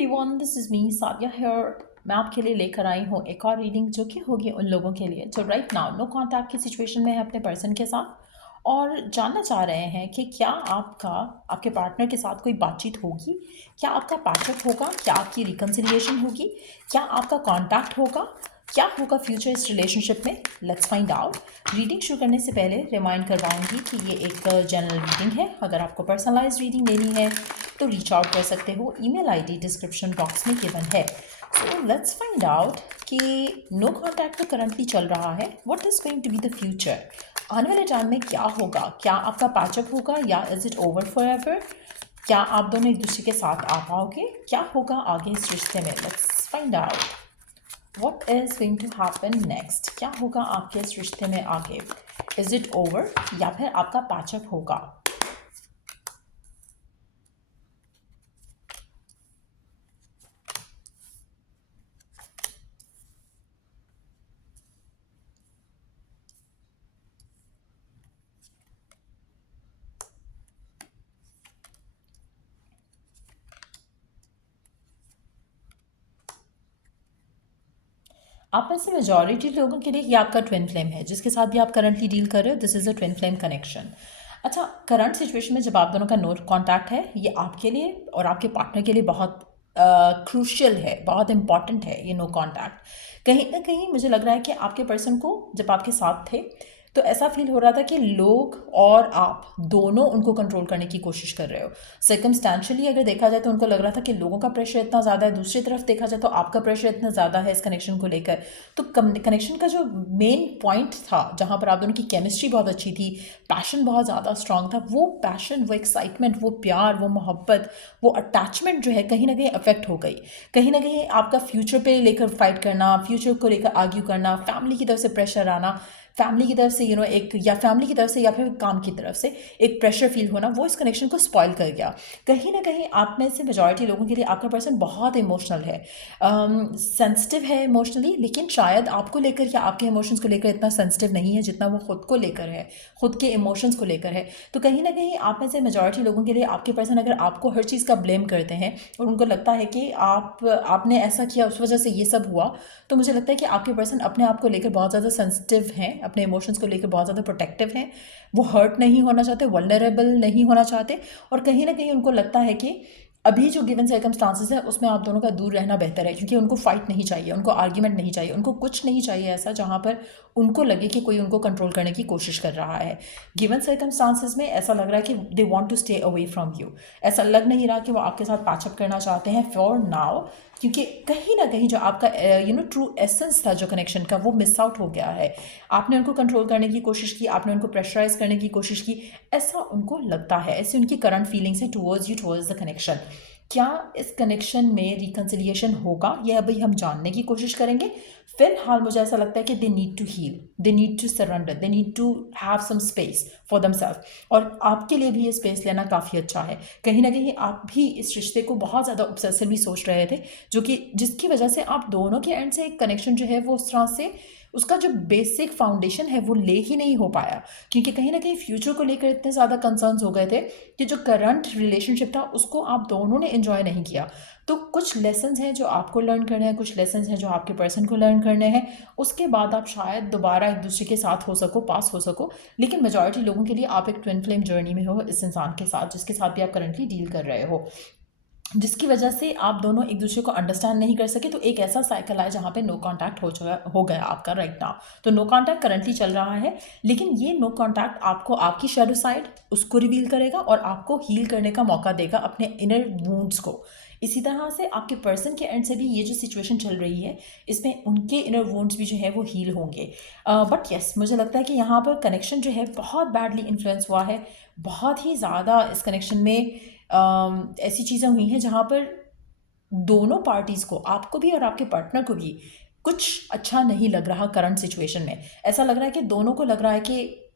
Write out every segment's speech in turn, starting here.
Everyone, this is me Sadia here. मैं आपके लिए लेकर आई हूँ एक और रीडिंग जो कि होगी उन लोगों के लिए जो राइट नाउ नो कॉन्टैक्ट की सिचुएशन में है अपने पर्सन के साथ और जानना चाह रहे हैं कि क्या आपके पार्टनर के साथ कोई बातचीत होगी, क्या आपका पैचअप होगा, क्या आपकी रिकन्सिलिएशन होगी, क्या आपका कॉन्टैक्ट होगा, क्या होगा फ्यूचर इस रिलेशनशिप में। Let's find out. रीडिंग शुरू करने से पहले रिमाइंड करवाऊंगी कि ये एक जनरल रीडिंग है। अगर आपको पर्सनलाइज रीडिंग लेनी है तो रीच आउट कर सकते हो। ईमेल आईडी डिस्क्रिप्शन बॉक्स में गिवन है। सो लेट्स फाइंड आउट कि नो कॉन्टैक्ट तो करंटली चल रहा है। What is going to be the future? आने वाले टाइम में क्या होगा? क्या आपका पैचअप होगा या is it over for ever? क्या आप दोनों एक दूसरे के साथ आ पाओगे? क्या होगा आगे इस रिश्ते में? Let's find out what is going to happen next। क्या होगा आपके इस रिश्ते में आगे? इज इट ओवर या फिर आपका पैचअप होगा? आप में से मेजॉरिटी लोगों के लिए ये आपका ट्विन फ्लेम है जिसके साथ भी आप करंटली डील कर रहे हो। This is a twin flame connection. अच्छा, करंट सिचुएशन में जब आप दोनों का नो कॉन्टैक्ट है, ये आपके लिए और आपके पार्टनर के लिए बहुत क्रूशियल है, बहुत इंपॉर्टेंट है ये नो कॉन्टैक्ट। कहीं ना कहीं मुझे लग रहा है कि आपके पर्सन को जब आपके साथ थे तो ऐसा फील हो रहा था कि लोग और आप दोनों उनको कंट्रोल करने की कोशिश कर रहे हो। सर्कमस्टेंशियली अगर देखा जाए तो उनको लग रहा था कि लोगों का प्रेशर इतना ज़्यादा है, दूसरी तरफ देखा जाए तो आपका प्रेशर इतना ज़्यादा है इस कनेक्शन को लेकर। तो कनेक्शन का जो मेन पॉइंट था जहाँ पर आप दोनों की केमिस्ट्री बहुत अच्छी थी, पैशन बहुत ज़्यादा स्ट्रांग था, वो पैशन, वो एक्साइटमेंट, वो प्यार, वो मोहब्बत, वो अटैचमेंट जो है कहीं ना कहीं अफेक्ट हो गई। कहीं ना कहीं आपका फ्यूचर पे लेकर फाइट करना, फ्यूचर को लेकर आर्ग्यू करना, फैमिली की तरफ से प्रेशर आना, फैमिली की तरफ से एक या फैमिली की तरफ से या फिर काम की तरफ से एक प्रेशर फील होना, वो इस कनेक्शन को स्पॉइल कर गया। कहीं ना कहीं आप में से मेजॉरिटी लोगों के लिए आपका पर्सन बहुत इमोशनल है, सेंसिटिव है इमोशनली, लेकिन शायद आपको लेकर या आपके इमोशंस को लेकर इतना सेंसिटिव नहीं है जितना वो खुद को लेकर है, खुद के इमोशंस को लेकर है। तो कहीं ना कहीं आप में से मेजॉरिटी लोगों के लिए आपके पर्सन अगर आपको हर चीज़ का ब्लेम करते हैं और उनको लगता है कि आपने ऐसा किया उस वजह से ये सब हुआ, तो मुझे लगता है कि आपके पर्सन अपने आप को लेकर बहुत ज़्यादा सेंसिटिव हैं, अपने इमोशंस को लेकर बहुत ज़्यादा प्रोटेक्टिव हैं। वो हर्ट नहीं होना चाहते, वल्नरेबल नहीं होना चाहते, और कहीं ना कहीं उनको लगता है कि अभी जो गिवन सर्कमस्टांसेस है उसमें आप दोनों का दूर रहना बेहतर है, क्योंकि उनको फाइट नहीं चाहिए, उनको आर्ग्यूमेंट नहीं चाहिए, उनको कुछ नहीं चाहिए ऐसा जहाँ पर उनको लगे कि कोई उनको कंट्रोल करने की कोशिश कर रहा है। गिवन सर्कमस्टांसेस में ऐसा लग रहा है कि they want to stay away from you. ऐसा लग नहीं रहा कि वो आपके साथ पैचअप करना चाहते हैं फॉर नाउ, क्योंकि कहीं ना कहीं जो आपका ट्रू एसेंस था जो कनेक्शन का, वो मिस आउट हो गया है। आपने उनको कंट्रोल करने की कोशिश की, आपने उनको प्रेशराइज करने की कोशिश की, ऐसा उनको लगता है, ऐसी उनकी करंट फीलिंग्स है towards you, towards the connection. क्या इस कनेक्शन में रिकन्सिलिएशन होगा, ये अभी हम जानने की कोशिश करेंगे। फिलहाल मुझे ऐसा लगता है कि they need to heal, they need to surrender, they need to have some space for themselves, और आपके लिए भी ये स्पेस लेना काफ़ी अच्छा है। कहीं ना कहीं आप भी इस रिश्ते को बहुत ज़्यादा ऑब्सेसिवली सोच रहे थे, जो कि जिसकी वजह से आप दोनों के एंड से एक कनेक्शन जो है वो उस तरह से उसका जो बेसिक फाउंडेशन है वो ले ही नहीं हो पाया, क्योंकि कहीं ना कहीं फ्यूचर को लेकर इतने ज़्यादा कंसर्न्स हो गए थे कि जो करंट रिलेशनशिप था उसको आप दोनों ने एंजॉय नहीं किया। तो कुछ लेसन्स हैं जो आपको लर्न करने हैं, कुछ लेसन्स हैं जो आपके पर्सन को लर्न करने हैं, उसके बाद आप शायद दोबारा एक दूसरे के साथ हो सको, पास हो सको। लेकिन मेजॉरिटी लोगों के लिए आप एक ट्विन फ्लेम जर्नी में हो इस इंसान के साथ, जिसके साथ भी आप करंटली डील कर रहे हो, जिसकी वजह से आप दोनों एक दूसरे को अंडरस्टैंड नहीं कर सके। तो एक ऐसा साइकिल आया जहाँ पे नो कांटेक्ट हो गया आपका राइट नाउ। तो नो कांटेक्ट करंटली चल रहा है, लेकिन ये नो कांटेक्ट आपको आपकी शैडो साइड उसको रिवील करेगा और आपको हील करने का मौका देगा अपने इनर वूंड्स को। इसी तरह से आपके पर्सन के एंड से भी ये जो सिचुएशन चल रही है इसमें उनके इनर वूंड्स भी जो है वो हील होंगे। बट यस, मुझे लगता है कि यहाँ पर कनेक्शन जो है बहुत बैडली इन्फ्लुएंस हुआ है। बहुत ही ज़्यादा इस कनेक्शन में ऐसी चीज़ें हुई हैं जहाँ पर दोनों पार्टीज़ को, आपको भी और आपके पार्टनर को भी, कुछ अच्छा नहीं लग रहा करंट सिचुएशन में। ऐसा लग रहा है कि दोनों को लग रहा है कि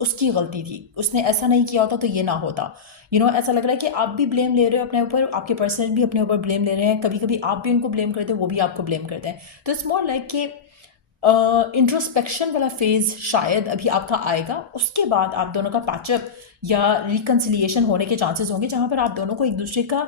उसकी गलती थी, उसने ऐसा नहीं किया होता तो ये ना होता। ऐसा लग रहा है कि आप भी ब्लेम ले रहे हो अपने ऊपर, आपके पर्सन भी अपने ऊपर ब्लेम ले रहे हैं, कभी कभी आप भी उनको ब्लेम करते हो, वो भी आपको ब्लेम करते हैं। तो इट्स मोर लाइक कि इंट्रोस्पेक्शन वाला फेज शायद अभी आपका आएगा, उसके बाद आप दोनों का पैचअप या रिकन्सिलिएशन होने के चांसेस होंगे, जहाँ पर आप दोनों को एक दूसरे का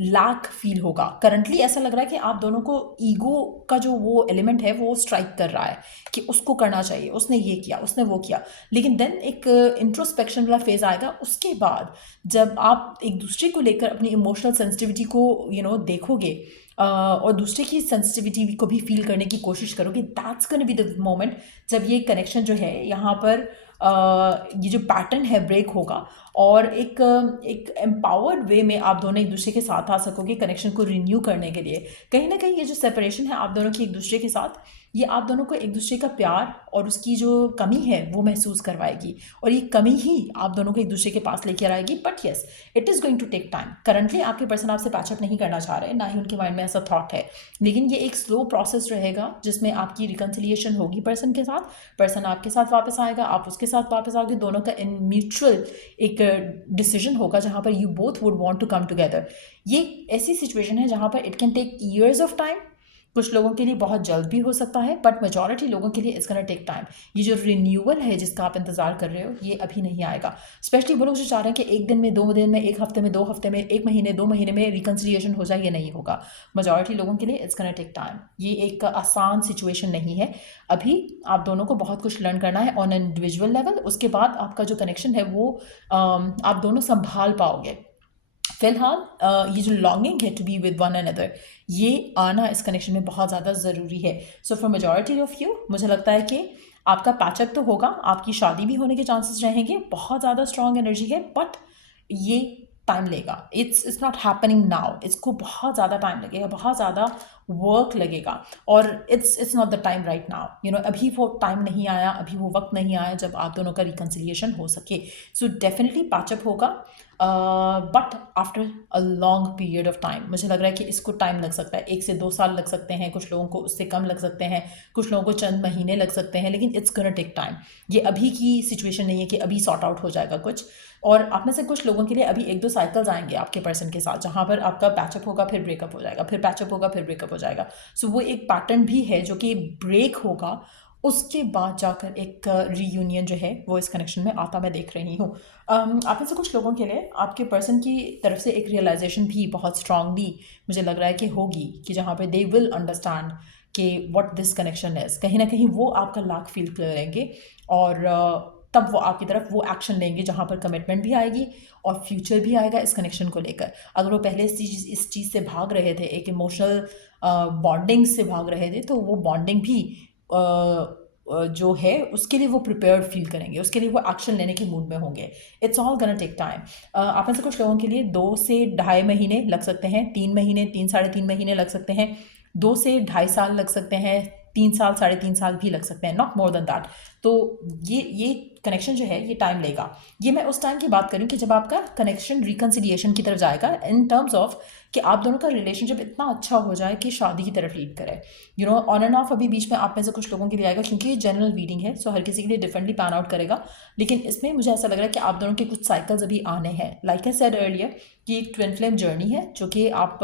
लैक फील होगा। करंटली ऐसा लग रहा है कि आप दोनों को ईगो का जो वो एलिमेंट है वो स्ट्राइक कर रहा है कि उसको करना चाहिए, उसने ये किया, उसने वो किया। लेकिन देन एक इंट्रोस्पेक्शन वाला फेज आएगा, उसके बाद जब आप एक दूसरे को लेकर अपनी इमोशनल सेंसिटिविटी को देखोगे और दूसरे की सेंसिटिविटी को भी फील करने की कोशिश करोगे, that's gonna be the moment जब ये कनेक्शन जो है यहाँ पर ये जो पैटर्न है ब्रेक होगा और एक एम्पावर्ड वे में आप दोनों एक दूसरे के साथ आ सकोगे कनेक्शन को रिन्यू करने के लिए। कहीं ना कहीं ये जो सेपरेशन है आप दोनों की एक दूसरे के साथ, ये आप दोनों को एक दूसरे का प्यार और उसकी जो कमी है वो महसूस करवाएगी, और ये कमी ही आप दोनों को एक दूसरे के पास लेकर आएगी। But yes, it is going to take time. Currently आपके पर्सन आपसे पैचअप नहीं करना चाह रहे, ना ही उनके माइंड में ऐसा थॉट है, लेकिन ये एक स्लो प्रोसेस रहेगा जिसमें आपकी रिकन्सिलिएशन होगी पर्सन के साथ, पर्सन आपके साथ वापस आएगा, आप उसके साथ वापस आओगे, दोनों का इन म्यूचुअल एक डिसीजन होगा जहाँ पर you both would want to come together. ये ऐसी सिचुएशन है जहाँ पर it can take years of time. कुछ लोगों के लिए बहुत जल्द भी हो सकता है, बट मेजॉरिटी लोगों के लिए इट्स गोना टेक टाइम। ये जो रिन्यूअल है जिसका आप इंतजार कर रहे हो, ये अभी नहीं आएगा। स्पेशली वो लोग जो चाह रहे हैं कि एक दिन में, 2 दिन में, 1 हफ्ते में, 2 हफ्ते में, 1 महीने, 2 महीने में रिकन्सिलिएशन हो जाए, ये नहीं होगा। मेजॉरिटी लोगों के लिए इट्स गोना टेक टाइम। ये एक आसान सिचुएशन नहीं है। अभी आप दोनों को बहुत कुछ लर्न करना है ऑन एन इंडिविजुअल लेवल। उसके बाद आपका जो कनेक्शन है वो आप दोनों संभाल पाओगे। फिलहाल ये जो लॉन्गिंग है to be with one another, ये आना इस कनेक्शन में बहुत ज़्यादा ज़रूरी है। So for majority of you, मुझे लगता है कि आपका पैचअप तो होगा, आपकी शादी भी होने के चांसेस रहेंगे, बहुत ज़्यादा स्ट्रॉन्ग एनर्जी है, बट ये टाइम लेगा। इट्स नॉट हैपनिंग नाउ, इसको बहुत ज़्यादा टाइम लगेगा, बहुत ज़्यादा वर्क लगेगा, और it's not the time right now. अभी वो टाइम नहीं आया, अभी वो वक्त नहीं आया जब आप दोनों का रिकन्सिलिएशन हो सके। सो डेफिनेटली पैचअप होगा, but after a long period of time. मुझे लग रहा है कि इसको टाइम लग सकता है, 1 से 2 साल लग सकते हैं, कुछ लोगों को उससे कम लग सकते हैं, कुछ लोगों को चंद महीने लग सकते हैं, लेकिन इट्स गोना टेक टाइम। ये अभी की सिचुएशन नहीं है कि अभी सॉर्ट आउट हो जाएगा कुछ। और आप में से कुछ लोगों के लिए अभी 1-2 साइकिल्स आएंगे आपके पर्सन के साथ, जहाँ पर आपका पैचअप होगा, फिर ब्रेकअप हो जाएगा, फिर पैचअप होगा, फिर ब्रेकअप हो जाएगा। सो वो एक पैटर्न भी है जो कि ब्रेक होगा, उसके बाद जाकर एक रीयूनियन जो है वो इस कनेक्शन में आता मैं देख रही हूँ। आप में से कुछ लोगों के लिए आपके पर्सन की तरफ से एक रियलाइजेशन भी बहुत स्ट्रांगली मुझे लग रहा है कि होगी, कि जहाँ पे दे विल अंडरस्टैंड कि व्हाट दिस कनेक्शन इज़। कहीं ना कहीं वो आपका लाख फील करेंगे, और तब वो आपकी तरफ वो एक्शन लेंगे जहाँ पर कमिटमेंट भी आएगी और फ्यूचर भी आएगा इस कनेक्शन को लेकर। अगर वो पहले इस चीज़ से भाग रहे थे, एक इमोशनल बॉन्डिंग से भाग रहे थे, तो वो बॉन्डिंग भी जो है उसके लिए वो प्रिपेयर्ड फील करेंगे, उसके लिए वो एक्शन लेने के मूड में होंगे। It's all gonna take time. आप में से कुछ लोगों के लिए 2 से ढाई महीने लग सकते हैं, 3 महीने, 3-3.5 महीने लग सकते हैं, 2 से ढाई साल लग सकते हैं, 3 साल, 3.5 साल भी लग सकते हैं, नॉट मोर देन दैट। तो ये कनेक्शन जो है ये टाइम लेगा। ये मैं उस टाइम की बात करूँ कि जब आपका कनेक्शन रिकन्सिलिएशन की तरफ जाएगा, इन टर्म्स ऑफ कि आप दोनों का रिलेशनशिप इतना अच्छा हो जाए कि शादी की तरफ लीड करे। ऑन एंड ऑफ अभी बीच में आप में से कुछ लोगों के लिए आएगा, क्योंकि ये जनरल रीडिंग है, सो हर किसी के लिए डिफरेंटली पैन आउट करेगा। लेकिन इसमें मुझे ऐसा लग रहा है कि आप दोनों के कुछ साइकिल्स अभी आने हैं। लाइक आई सेड अर्लियर कि एक ट्विन फ्लेम जर्नी है, जो कि आप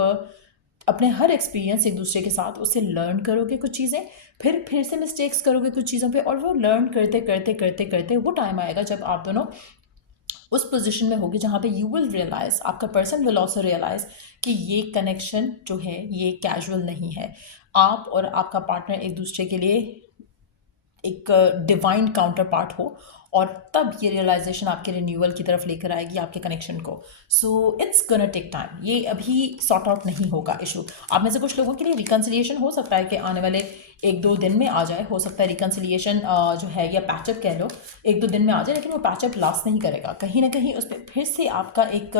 अपने हर एक्सपीरियंस एक दूसरे के साथ उससे लर्न करोगे कुछ चीज़ें, फिर से मिस्टेक्स करोगे कुछ चीज़ों पे, और वो लर्न करते करते करते करते वो टाइम आएगा जब आप दोनों उस पोजीशन में होगी जहाँ पे यू विल रियलाइज, आपका पर्सन विल ऑल्सो रियलाइज कि ये कनेक्शन जो है ये कैजुअल नहीं है। आप और आपका पार्टनर एक दूसरे के लिए एक डिवाइन काउंटर पार्ट हो, और तब ये रियलाइजेशन आपके रिन्यूअल की तरफ लेकर आएगी आपके कनेक्शन को। So it's gonna take time. ये अभी सॉर्ट आउट नहीं होगा इशू। आप में से कुछ लोगों के लिए रिकन्सिलिएशन हो सकता है कि आने वाले 1-2 दिन में आ जाए, हो सकता है रिकन्सिलिएशन जो है, या पैचअप कह लो, 1-2 दिन में आ जाए, लेकिन वो पैचअप लास्ट नहीं करेगा। कहीं ना कहीं उस पर फिर से आपका एक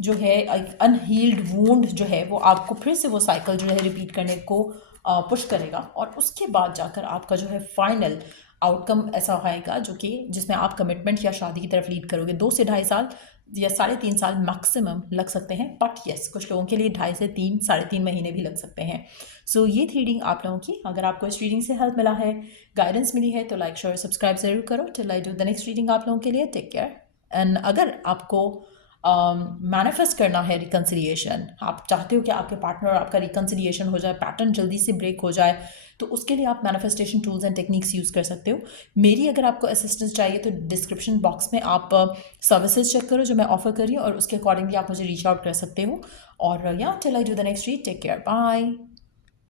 जो है एक अनहील्ड वूंड जो है वो आपको फिर से वो साइकिल जो है रिपीट करने को पुश करेगा, और उसके बाद जाकर आपका जो है फाइनल आउटकम ऐसा आएगा जो कि जिसमें आप कमिटमेंट या शादी की तरफ लीड करोगे। 2 से ढाई साल या 3.5 साल मैक्सिमम लग सकते हैं, बट यस, कुछ लोगों के लिए 2.5 से 3, 3.5 महीने भी लग सकते हैं। सो ये थी रीडिंग आप लोगों की। अगर आपको इस रीडिंग से हेल्प मिला है, गाइडेंस मिली है, तो लाइक शेयर सब्सक्राइब ज़रूर करो। Till I do the next reading आप लोगों के लिए, टेक केयर। एंड अगर आपको मैनिफेस्ट करना है रिकन्सिलिएशन, आप चाहते हो कि आपके पार्टनर और आपका रिकन्सिलिएशन हो जाए, पैटर्न जल्दी से ब्रेक हो जाए, तो उसके लिए आप manifestation tools and techniques use कर सकते हो। मेरी अगर आपको असिस्टेंस चाहिए तो डिस्क्रिप्शन बॉक्स में आप सर्विसेज चेक करो जो मैं ऑफर कर रही हूँ, और उसके अकॉर्डिंगली आप मुझे रीच आउट कर सकते हो। और या till I do the next read, take care, bye.